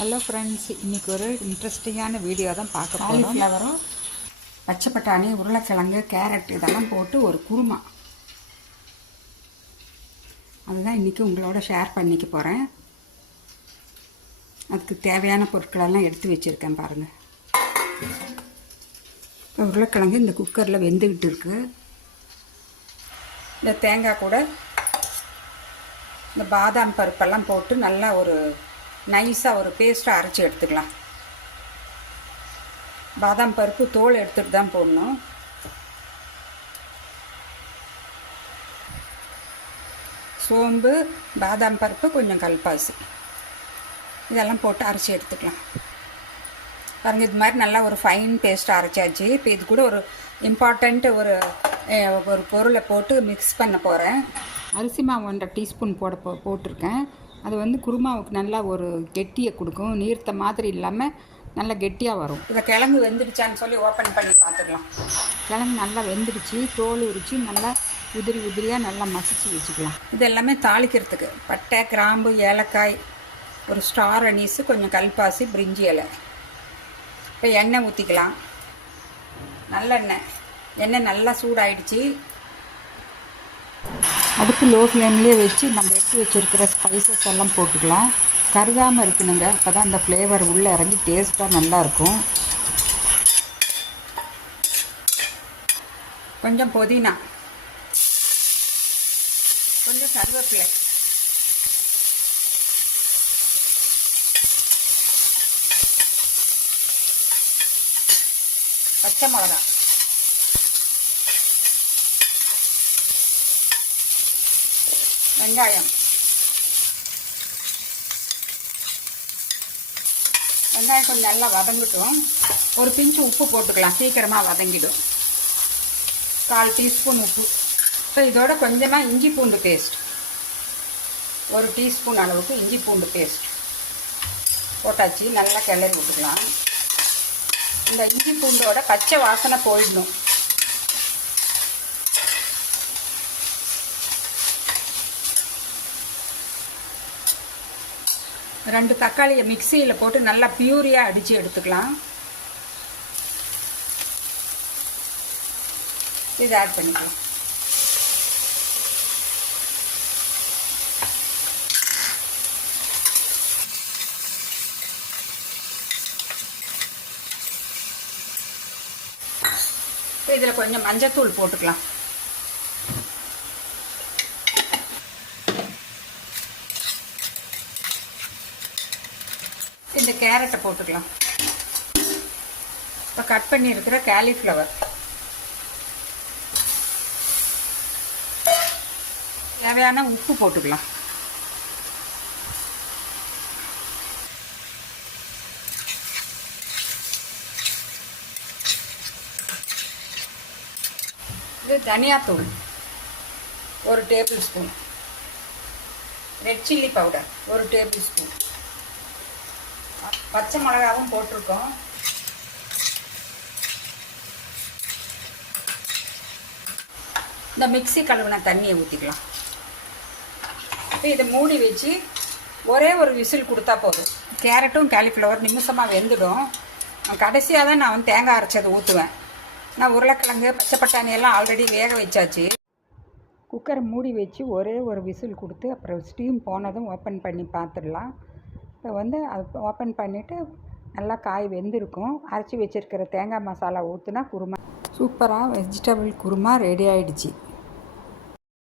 Hello friends, இன்றைக்கி ஒரு இன்ட்ரெஸ்டிங்கான வீடியோ தான் பார்க்க போகிறோம். காலிஃப்ளவரும் பச்சை பட்டாணி, உருளைக்கிழங்கு, கேரட் இதெல்லாம் போட்டு ஒரு குருமா. அதுதான் இன்றைக்கி உங்களோட ஷேர் பண்ணிக்க போகிறேன். அதுக்கு தேவையான பொருட்களெல்லாம் எடுத்து வச்சுருக்கேன் பாருங்கள். இப்போ உருளைக்கிழங்கு இந்த குக்கரில் வெந்துக்கிட்டு இருக்குது. இந்த தேங்காய் கூட இந்த பாதாம் பருப்பெல்லாம் போட்டு நல்லா ஒரு நைஸாக ஒரு பேஸ்ட்டாக அரைச்சி எடுத்துக்கலாம். பாதாம் பருப்பு தோல் எடுத்துகிட்டு தான் போடணும். சோம்பு, பாதாம் பருப்பு, கொஞ்சம் கல்பாசி இதெல்லாம் போட்டு அரைச்சி எடுத்துக்கலாம். பாருங்கள், இது மாதிரி நல்லா ஒரு ஃபைன் பேஸ்ட்டாக அரைச்சாச்சு. இப்போ இது கூட ஒரு இம்பார்ட்டண்ட்டு ஒரு பொருளை போட்டு மிக்ஸ் பண்ண போகிறேன். அரிசி மாவு 1.5 டீஸ்பூன் போட்டிருக்கேன். அது குருமாவுக்கு நல்லா ஒரு கெட்டியை கொடுக்கும். நீர்த்த மாதிரி இல்லாமல் நல்லா கெட்டியாக வரும். இதை கிழங்கு வெந்துடுச்சான்னு சொல்லி ஓப்பன் பண்ணி பார்த்துக்கலாம். கிழங்கு நல்லா வெந்துடுச்சு. தோல் உரித்து நல்லா உதிரியாக நல்லா மசிச்சு வச்சுக்கலாம். இது எல்லாமே தாளிக்கிறதுக்கு பட்டை, கிராம்பு, ஏலக்காய், ஒரு ஸ்டார் அனீஸு, கொஞ்சம் கல்பாசி, பிரிஞ்சி இலை. இப்போ எண்ணெய் ஊற்றிக்கலாம். எண்ணெய் நல்லா சூடாயிடுச்சு. அடுப்பு லோ ஃப்ளேம்லேயே வச்சு நம்ம எடுத்து வச்சுருக்கிற ஸ்பைசஸ் எல்லாம் போட்டுக்கலாம். கருகாமல் இருக்கணுங்க. அப்போ தான் அந்த ஃப்ளேவர் உள்ளே இறங்கி டேஸ்ட்டாக நல்லாயிருக்கும். கொஞ்சம் புதினா, கொஞ்சம் கருவேப்பிலை, பச்சை மிளகா, வெங்காயம் கொஞ்சம் நல்லா வதங்கட்டும். ஒரு பிஞ்சு உப்பு போட்டுக்கலாம், சீக்கிரமாக வதங்கிடும். 1/4 டீஸ்பூன் உப்பு. இப்போ இதோட கொஞ்சமாக இஞ்சி பூண்டு பேஸ்ட், 1 டீஸ்பூன் அளவுக்கு இஞ்சி பூண்டு பேஸ்ட் போட்டாச்சு. நல்லா கிளறி விட்டுக்கலாம். இந்த இஞ்சி பூண்டோட பச்சை வாசனை போயிடணும். ரெண்டு தக்காளியை மிக்சியில் போட்டு நல்லா பியூரியாக அடித்து எடுத்துக்கலாம். இதை ஆட் பண்ணிக்கலாம். இதில் கொஞ்சம் மஞ்சத்தூள் போட்டுக்கலாம். இந்த கேரட்டை போட்டுக்கலாம். இப்போ கட் பண்ணி இருக்கிற காலிஃப்ளவர், தேவையான உப்பு போட்டுக்கலாம். இது தனியாத்தூள் 1 table spoon, red chilli powder 1 table spoon, பச்சை மிளகாவும் போட்டிருக்கோம். இந்த மிக்ஸி கழுவின தண்ணியை ஊற்றிக்கலாம். இப்போ இதை மூடி வச்சு ஒரே ஒரு விசில் கொடுத்தா போதும். கேரட்டும் காலிஃப்ளவர் நிமிஷமாக வெந்துடும். கடைசியாக தான் நான் தேங்காய் அரைச்சதை ஊற்றுவேன். நான் உருளைக்கிழங்கு, பச்சை பட்டாணி எல்லாம் ஆல்ரெடி வேக வச்சாச்சு. குக்கரை மூடி வச்சு ஒரே ஒரு விசில் கொடுத்து அப்புறம் ஸ்டீம் போனதும் ஓப்பன் பண்ணி பார்த்துடலாம். இப்போ அது ஓப்பன் பண்ணிவிட்டு நல்லா காய் வெந்திருக்கும். அரைச்சி வச்சுருக்கிற தேங்காய் மசாலா ஊற்றுனா குருமா, சூப்பராக வெஜிடபிள் குருமா ரெடி ஆகிடுச்சு.